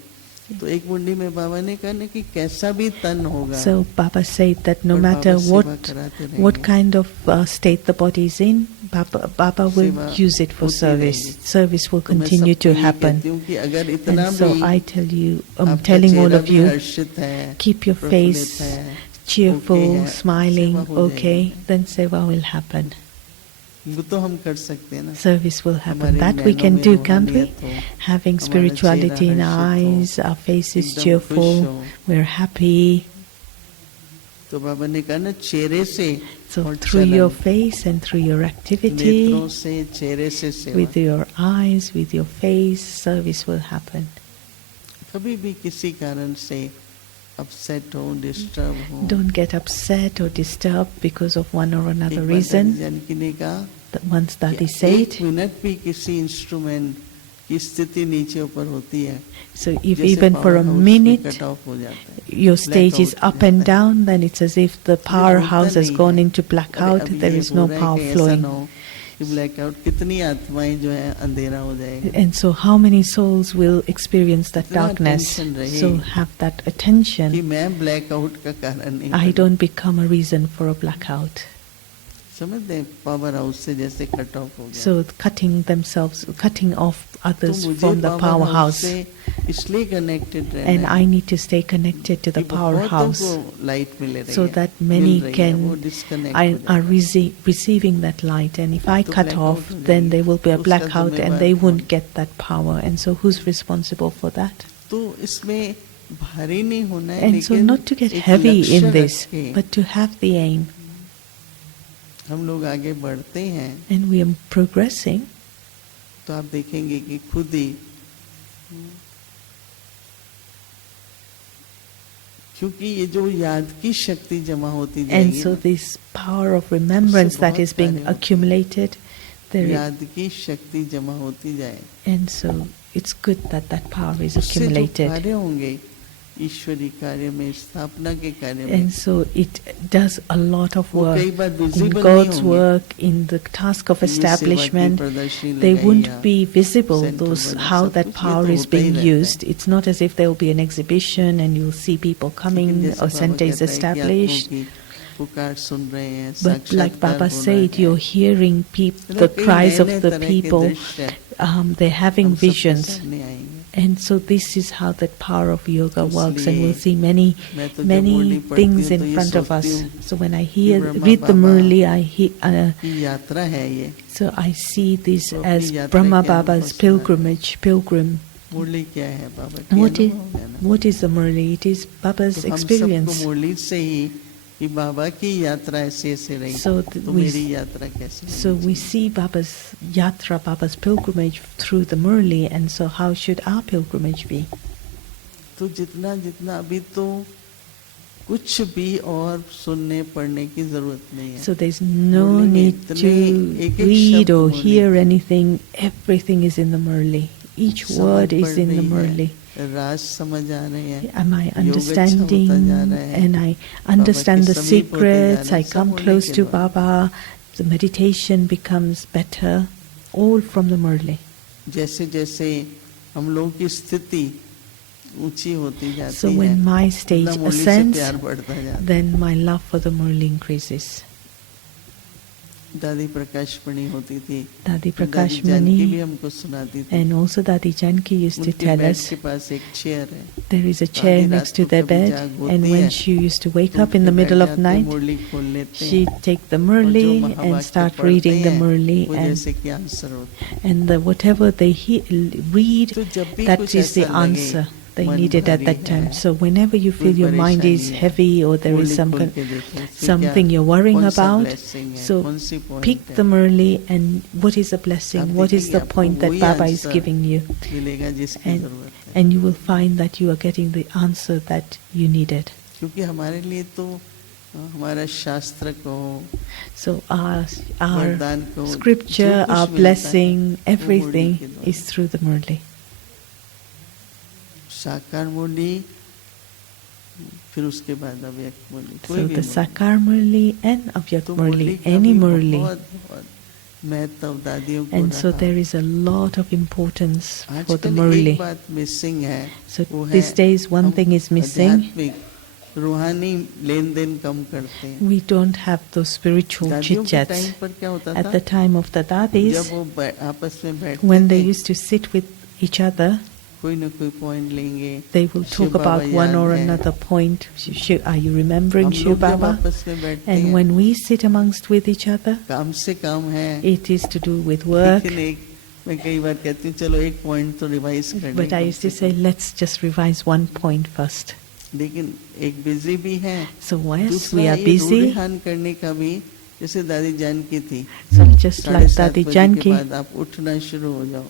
तो एक मुंडी में बाबा ने कहा ना कि कैसा भी तन होगा, So Baba said that no और matter बाबा what सेवा कराते रहेंगे। what kind of state the body is in, Baba will सेवा use it for होती service. रहेगी। Service will तो मैं continue सबको to ये happen. कहती हूँ कि अगर इतना And so भी I tell you, I'm आपका telling all चेहरा of भी you, हर्षित है, keep your प्रफुल्लित face है, cheerful, okay है, smiling, सेवा हो okay, जाएगी। then seva will happen. वो तो हम कर सकते हैं ना. service will happen. हमारे That we नैनों can में do, can't we? रूहानियत हो, Having हमारा spirituality in चेहरा our हर्षित हो, eyes, our face is एकदम खुश cheerful, हो. we're happy. तो बाबा ने कहा ना, चेहरे से So और through your चलन, face and through your नेत्रों activity, से, चेहरे से सेवा. with your eyes, with your face, service will happen. कभी भी किसी कारण से अपसेट हो, डिस्टर्ब हो. Don't get upset or disturbed because of one or another एक बार reason. दादी जानकी ने कहा That once Dadi कि said, एक मिनट भी किसी इंस्ट्रूमेंट की स्थिति नीचे ऊपर होती है, so if जैसे even for power a house में minute कट ऑफ हो जाता है, your stage is blackout हो up and जाता है. down, then it's as if the powerhouse has नहीं gone है. into अरे blackout, अभी there ये is हो no रहा है power कि ऐसा flowing. ना हो कि ब्लैकआउट, कितनी आत्माएं जो है अंधेरा हो जाएगा. And so how many souls will experience that इतना darkness? attention रहे So have that कि attention. मैं ब्लैकआउट का कारण नहीं I बनूं. don't become a reason for a blackout. समझते हैं, पावर हाउस से जैसे कट ऑफ हो गया. So cutting off तो others मुझे from the power house powerhouse. से इसलिए कनेक्टेड रहना And है I need to stay connected to the कि बहुतों powerhouse को लाइट मिल रही so है, that मिल many रही है, वो can डिस्कनेक्ट are, हो are जाएगा. receiving that light. And if I तो cut blackout off, हो then जाएगी. there will be a उसका blackout and जिम्मेवार they कौन? won't get that power. And so who's responsible for that? तो इसमें भारी नहीं होना है, And so लेकिन not to get एक heavy लक्ष्य in रख this, के but to have the aim. हम लोग आगे बढ़ते हैं And we are progressing. तो आप देखेंगे कि खुद ही, क्योंकि ये जो याद की शक्ति जमा होती And जाएगी so ना, this power of remembrance that बहुत is being कार्य होते हैं. accumulated, there याद की शक्ति जमा होती जाए, and so it's good that that power is उससे जो accumulated. कार्य होंगे ईश्वरी कार्य में, स्थापना के कार्य में, And so it does a lot of वो work कई बार in विजिबल नहीं God's होंगे. work, in the task of ये सेवा की establishment. प्रदर्शनी They लगाई won't या be visible, सेंटर those बना, how सब that कुछ ये power तो is होता ही being रहता है. used. It's not as if there will be an exhibition and you'll see people लेकिन coming जैसे or बाबा center is कहता है कि established. आत्माओं की पुकार सुन रहे हैं, But like साक्षात्कार Baba हो said, रहा you're है. hearing मतलब the कई cries of नए-नए the तरह के people. दृश्य They're having हम सबके visions. सामने आएंगे. And so this is how that power of yoga works, and we'll इसलिए see many मैं तो जब मुरली पढ़ती things हूँ तो in ये front of सोचती us. हूँ So when I Brahma read the Baba Murli, I की यात्रा है ये. so I see this तो as अपनी यात्रा Brahma के Baba's अनुभव सुनाते pilgrim. मुरली क्या है बाबा की What is अनुभव है ना. what is the Murli? It is Baba's तो हम experience. सबको मुरली से ही कि बाबा की यात्रा ऐसे ऐसे रही, So तो we मेरी यात्रा कैसे होनी So we चाहिए. see Baba's yatra, Baba's pilgrimage through the Murli, and so how should our pilgrimage be? तो जितना जितना अभी तो कुछ भी और सुनने पढ़ने की जरूरत नहीं है. So there's no मुरली में need इतने to एक-एक read शब्द or मुरली hear के. anything. Everything is in the Murli. Each समझ word is पड़ in the रही Murli. है, राज समझ आ रहे हैं, Am I योग अच्छा understanding? होता जा रहा है, And I understand the बाबा के समीप होते जा secrets. रहे I हैं, सब come मुरली close के to द्वारा. Baba. The meditation becomes better. All from the Murli. जैसे जैसे हम लोगों की स्थिति ऊंची होती जाती So है, when my stage उतना मुरली से ascends, प्यार बढ़ता जाता है. then my love for the Murli increases. दादी प्रकाशमणि होती थी, Dadi दादी जानकी भी Prakashmani हमको सुनाती थी. and also Dadi Janki used to उनके tell बेड us के पास एक चेयर है. there is a chair आधी next रात to को their कभी bed, जाग and होती when है, she used to wake तो up in उठ the के middle बैठ of जाते, night, मुरली खोल लेते हैं, she'd take the और जो Murli and महावाक्य start पढ़ते reading the हैं, Murli, वो and जैसे कि आंसर होता है. whatever they read, तो जब भी that कुछ is the ऐसा लगे, answer they मन needed at भारी that time. है, So whenever you feel कोई your mind is परेशानी है, heavy or there is Murali some खोल के देखो, इसमें something क्या- you're worrying कौन सा about, blessing है, so कौन सी point pick है, the Murli and what is the blessing, आप what is देखेंगे the आपको point that वही Baba is answer giving you, मिलेगा जिसकी and जरूरत है. and you will find that you are getting the answer that you needed. क्योंकि हमारे लिए तो हमारा शास्त्र को, So our वरदान को, scripture, जो कुछ our मिलता है, blessing, वो मुरली everything के द्वारा. is through the Murli. साकार मुरली, फिर उसके बाद अव्यक्त मुरली, कोई So भी the Murali. Sakar Murli and Avyak तो Murli, का any भी Murli. बहुत बहुत महत्व दादियों को And so रहा. there is a lot of importance for the आजकल एक Murli. बात मिसिंग है, So वो है these days one हम thing is missing. आध्यात्मिक रूहानी लेन देन कम करते हैं. We don't have those spiritual दादियों के chit-chats. टाइम पर क्या होता At था, the time of the जब Dadis, वो आपस में बैठते when they थे, used to sit with each other, कोई ना कोई पॉइंट लेंगे, they will Shiv talk Baba about one याद or है, another point. Are you remembering हम Shiv लोग जब Baba? आपस में बैठते And हैं, when we sit amongst with each other, काम से काम है, it is to do with work. लेकिन मैं कई बार कहती हूँ चलो एक पॉइंट तो रिवाइज कर But I used to say, let's just revise one point first. लेकिन एक बिजी भी है, So whilst दूसरा we are ये busy, रूढ़िहान करने का भी, जैसे दादी जानकी थी, so just like 7:30 Dadi बजे के Janki, बाद आप उठना शुरू हो जाओ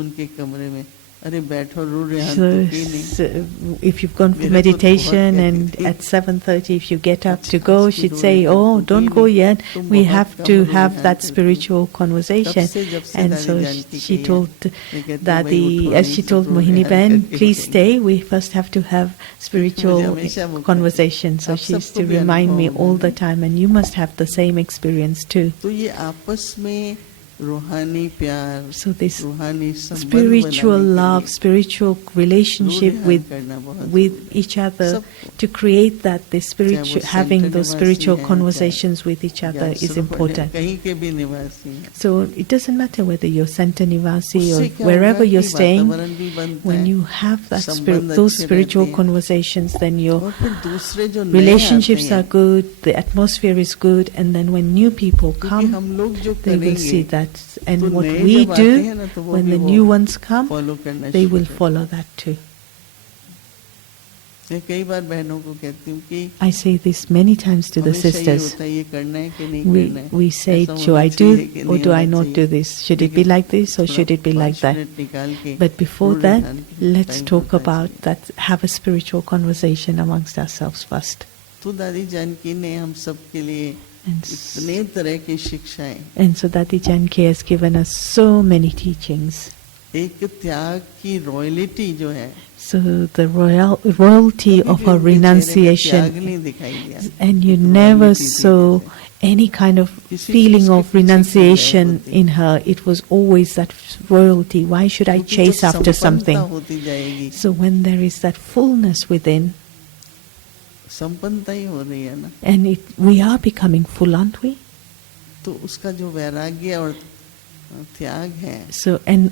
उनके कमरे में, अरे बैठो रूढ़िहान so, तो की नहीं, so if you've gone for मेरे को तो meditation बहुत and कहती थी, at 7:30 if you get up to अच्छा, go, आज की she'd say, रूढ़िहान oh, तो don't की go नहीं, yet, तुम we बहुत have come to have रूढ़िहान that करती हो। spiritual तब conversation. से And दादी so जानकी she कही है, told मैं कहती हूँ, भाई Dadi, उठो as नहीं, she सब told Mohini रूढ़िहान Behn, करके please उठेंगे। stay, we first have to have spiritual हमेशा वो कहती, conversation. So आप she used सबको to भी remind me अनुभव all होगा the time, and you must have the same experience too. तो ये आपस में रूहानी प्यार, So this रूहानी संबंध spiritual बनाने के love, लिए spiritual relationship रूढ़िहान करना बहुत with जरूरी है। each other, सबको, to create that, this चाहे वो spiritual, having सेंटर those निवासी spiritual हैं, conversations with each चाहे other या is सरोवर है, important. कहीं के भी निवासी हैं। So it doesn't matter whether you're Santa Nivasi or उससे क्या wherever होगा you're कि staying. वातावरण भी बनता When है, you have that संबंध those अच्छे spiritual रहते हैं, conversations, then your और फिर दूसरे जो नए आते relationships are हैं, good, the atmosphere is good, and then when new people क्योंकि come, हम लोग जो they will see करेंगे, that. And तो what नए we जब आते do, हैं ना, तो वो when भी the वो new ones come, फॉलो करना they शुरू will करते follow हैं। that too. मैं कई बार बहनों को कहती हूँ कि I say this many times to the हमेशा ये sisters. होता है, ये करना है कि नहीं करना है, We say, ऐसा do होना I चाहिए do कि or नहीं do I होना not चाहिए। do this? Should it be लेकिन like this or थोड़ा should it be like 5 that? Minute निकाल के But before that, रूढ़िहान के let's टाइम talk होता about चाहिए। that, have a spiritual conversation amongst ourselves first. तो दादी जानकी ने हम सबके लिए And, इतने तरह की शिक्षाएं, and so Dadi Janki has given us so many teachings. एक त्याग की रॉयलिटी जो है, So the royalty of her renunciation, त्याग नहीं दिखाई दिया, and you एक never royalty थी saw जैसे। any kind of किसी feeling चीज़ के of पीछे क्यों renunciation जाए होती? in her. It was always that royalty. Why should I क्योंकि chase जब after संपन्नता something? होती जाएगी, So when there is that fullness within, संपन्नता ही हो रही है ना, and we are becoming full, aren't we? तो उसका जो वैराग्य और त्याग है, So and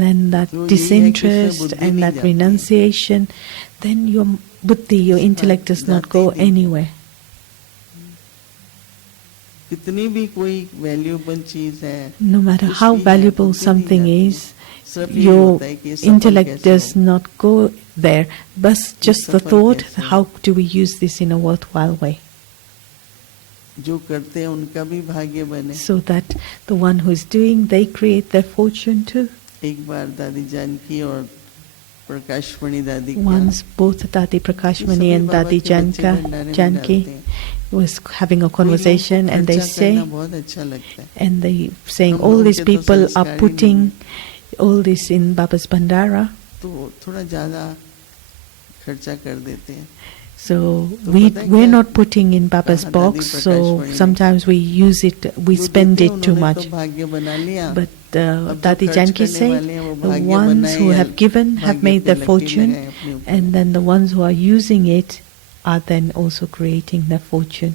then that तो यही है कि उसमें disinterest बुद्धि and नहीं that जाती है। renunciation, then your buddhi, your intellect does not जाती go नहीं। anywhere. कितनी भी कोई वैल्यूएबल चीज है, No matter कुछ how भी है, valuable बुद्धि नहीं something जाती है। is, सिर्फ ये your होता है कि ये सफल intellect कैसे does हो। not go there. But just the सफल thought, कैसे हो। how do we use this in a worthwhile way? जो करते हैं उनका भी भाग्य बने। So that the one who is doing, they create their fortune too. एक बार दादी जानकी और प्रकाशमणि दादी के Once both Dadi Prakashmani and Dadi Janki was having a conversation, and they say, बहुत अच्छा लगता है, and they saying हम all लोग these के तो people are संस्कार ही putting all this in Baba's Bandara. तो थोड़ा ज्यादा खर्चा कर देते हैं। So तो we're पता है क्या? not putting in Baba's कहा box, दादी so प्रकाशमणि ने, sometimes we use it, we जो spend देते हैं it too उन्होंने much. तो भाग्य बना लिया, But अब जो Dadi खर्च Janki करने say, वाले हैं वो the भाग्य ones बनाए who या have given have भाग्य made पे their लकीर fortune, लगाए अपने ऊपर। and then the ones who are using it are then also creating their fortune,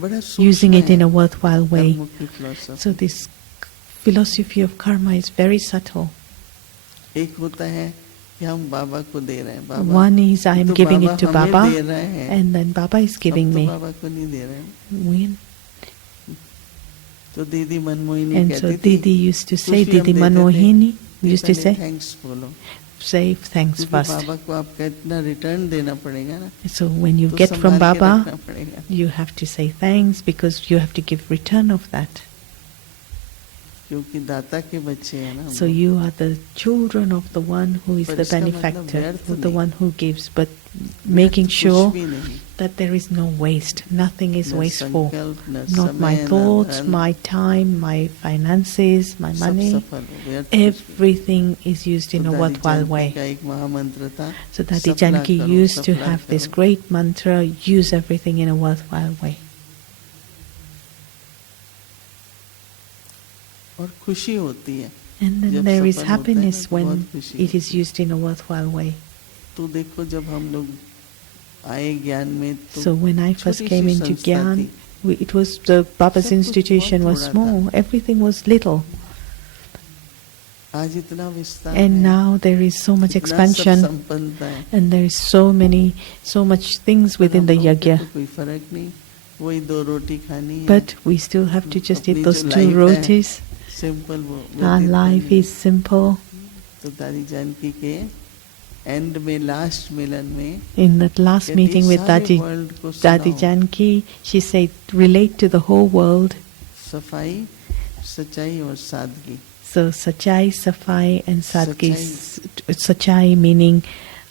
बड़ा using सूक्ष्म it in है a worthwhile way. कर्म की philosophy। So this philosophy of karma is very subtle. एक होता है कि हम बाबा को दे रहे हैं, बाबा One is I am तो giving बाबा it to हमें Baba, दे रहे हैं, and then Baba is giving अब तो me. बाबा को नहीं दे रहे हैं। When? तो दीदी मनमोहिनी And so कहती थी, Didi used to say, कुछ भी हम Didi देते थे, Manmohini कि used to पहले say, थैंक्स बोलो, say thanks क्योंकि first. बाबा को आपका इतना रिटर्न देना पड़ेगा ना, So when you तो get from संभाल के Baba, रखना पड़ेगा। you have to say thanks because you have to give return of that. क्योंकि दाता के बच्चे हैं ना हम So लोग। you are the children of the one who is पर the इसका मतलब benefactor, व्यर्थ the नहीं। one who gives, but व्यर्थ making कुछ sure भी नहीं, that there is no waste. Nothing is न wasteful. संकल्प, न Not my समय, न thoughts, धन, my time, my finances, my सब money. सफल हो, व्यर्थ कुछ भी नहीं। Everything is used in तो a दादी worthwhile जानकी way. का एक महामंत्र था, So Dadi सफला Janki करो, used to Saphala have this करो। great mantra, use everything in a worthwhile way. और खुशी होती है And then जब there is सफल होता है ना, happiness तो बहुत when खुशी it is होती है। used in a worthwhile way. तो देखो जब हम लोग आए ज्ञान में तो So when I first छोटी came सी into संस्था Gyan, थी, it was the Baba's सब कुछ institution बहुत was थोड़ा था। small. Everything was little. आज इतना विस्तार है, And now there is so much इतना सब expansion, संपन्नता है, and there is so much things पर within हम the लोगों को yajna. तो कोई फर्क नहीं, वही 2 रोटी खानी है, But we still have to just eat अपनी those जो 2 life है, rotis. सिंपल वो Our व्यतीत life करनी है। is simple. तो दादी जानकी के एंड में लास्ट मिलन में In that last कहती meeting with सारे वर्ल्ड को Dadi सुनाओ, Janki, she said, relate to the whole world. सफाई, सच्चाई और सादगी। So Sachai, Safai and Sadgi. Sachai meaning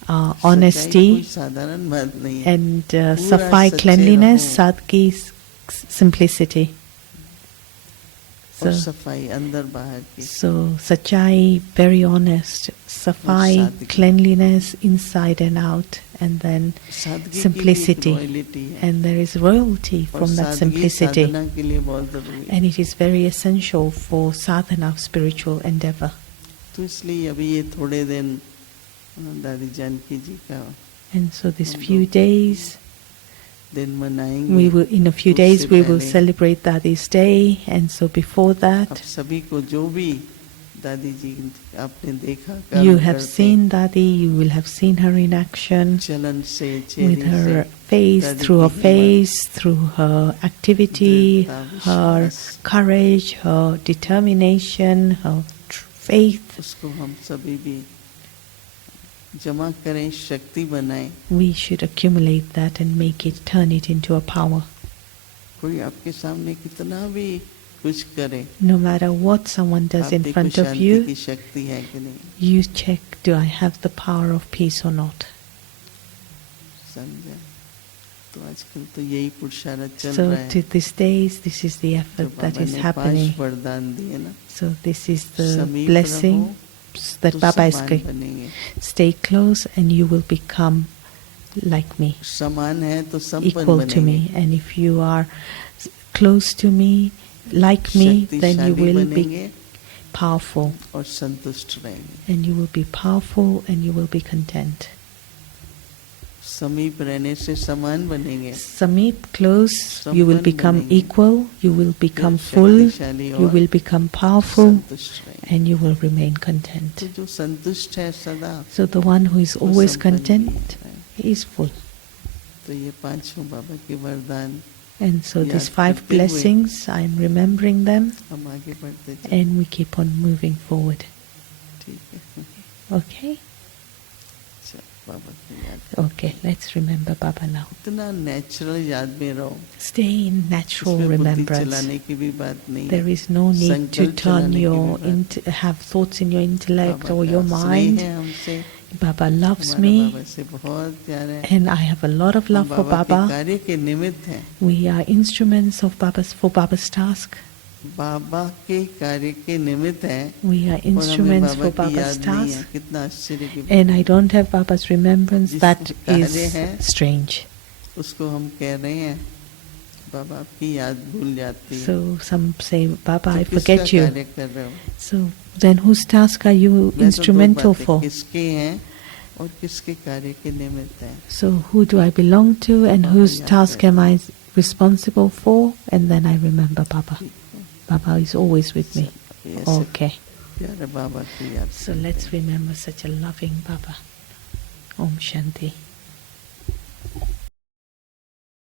honesty, कोई साधारण बात नहीं है, and पूरा Safai सच्चे cleanliness, रहो। Sadgi simplicity. और So, सफाई अंदर बाहर की, so Sachai very honest, Safai सादगी। cleanliness inside and out, and then सादगी की भी एक simplicity. रॉयल्टी है, And there is royalty और from that सादगी simplicity. साधना के लिए बहुत जरूरी है। And it is very essential for sadhana of spiritual endeavor. तो इसलिए अभी ये थोड़े दिन दादी जानकी जी का And so these few days, दिन मनाएंगे। we will, in a few तो days, उससे we will पहले celebrate Dadi's day. And so before आप that, सभी को जो भी दादी जी आपने देखा you कर्म have करते, seen Dadi, you will have seen her in action चलन से with चेहरे her से face, दादी through her की हिम्मत, face, through her activity, दृढ़ता, her विश्वास, courage, her determination, her faith. उसको हम सभी भी जमा करें, शक्ति बनाएं। We should accumulate that and make it, turn it into a power. कोई आपके सामने कितना भी कुछ करे, No matter what someone does आप in देखो front of शांति you, की शक्ति है कि नहीं, you check, do I have the power of peace or not? समझा? तो आजकल तो यही पुरुषार्थ चल So रहा है। to these days, this is the जो effort that बाबा is ने happening. 5 वरदान दिए ना, So this is the समीप blessing रहो that तो Baba is समान going. बनेंगे। Stay close and you will become like me, समान है तो संपन्न equal to बनेंगे, me. And if you are close to me, like me, then you शक्तिशाली will be बनेंगे powerful. और संतुष्ट रहेंगे। And you will be powerful and you will be content. समीप रहने से समान बनेंगे, Samit, close, you will संपन्न become बनेंगे, equal, you will become फिर full, शक्तिशाली you और will become powerful, संतुष्ट रहेंगे। and you will remain तो content. जो संतुष्ट है सदा, So the one who is वो always संपन्न भी content, है। he is full. तो ये 5 बाबा के वरदान And so these याद 5 करते हुए blessings, I am remembering them, हम आगे बढ़ते चलें। and we keep on moving forward. ठीक है, Okay? चल बाबा की याद करो। Okay, let's remember Baba now. इतना नेचुरल याद में रहो, Stay in natural इसमें बुद्धि remembrance. चलाने की भी बात नहीं There है। is no need to संकल्प turn चलाने की your, भी बात have thoughts in your intellect Baba or your का स्नेह mind. है हमसे, Baba loves हमारा me, बाबा से बहुत प्यार है। and I have a lot of love हम for बाबा के Baba. कार्य के निमित्त हैं, We are instruments of Baba's task. बाबा के कार्य के निमित्त हैं, We are और हमें instruments बाबा for की Baba's याद नहीं है। task. कितना आश्चर्य की बात And I है। don't have Baba's remembrance. जिस That कार्य is है, strange. उसको हम कह रहे हैं बाबा आपकी याद भूल जाती है। So some say, Baba, तो I किसका forget you. कार्य कर रहे हो? So then whose task are you मैं तो दो instrumental बातें, for? किसके हैं और किसके कार्य के निमित्त हैं। So who do I belong to and Baba whose याद task रहे। am I responsible for? And then I remember Baba. ठीक है, Baba is always with me. चलो, ऐसे Okay. प्यारे बाबा की याद So let's remember such a loving Baba. Om Shanti.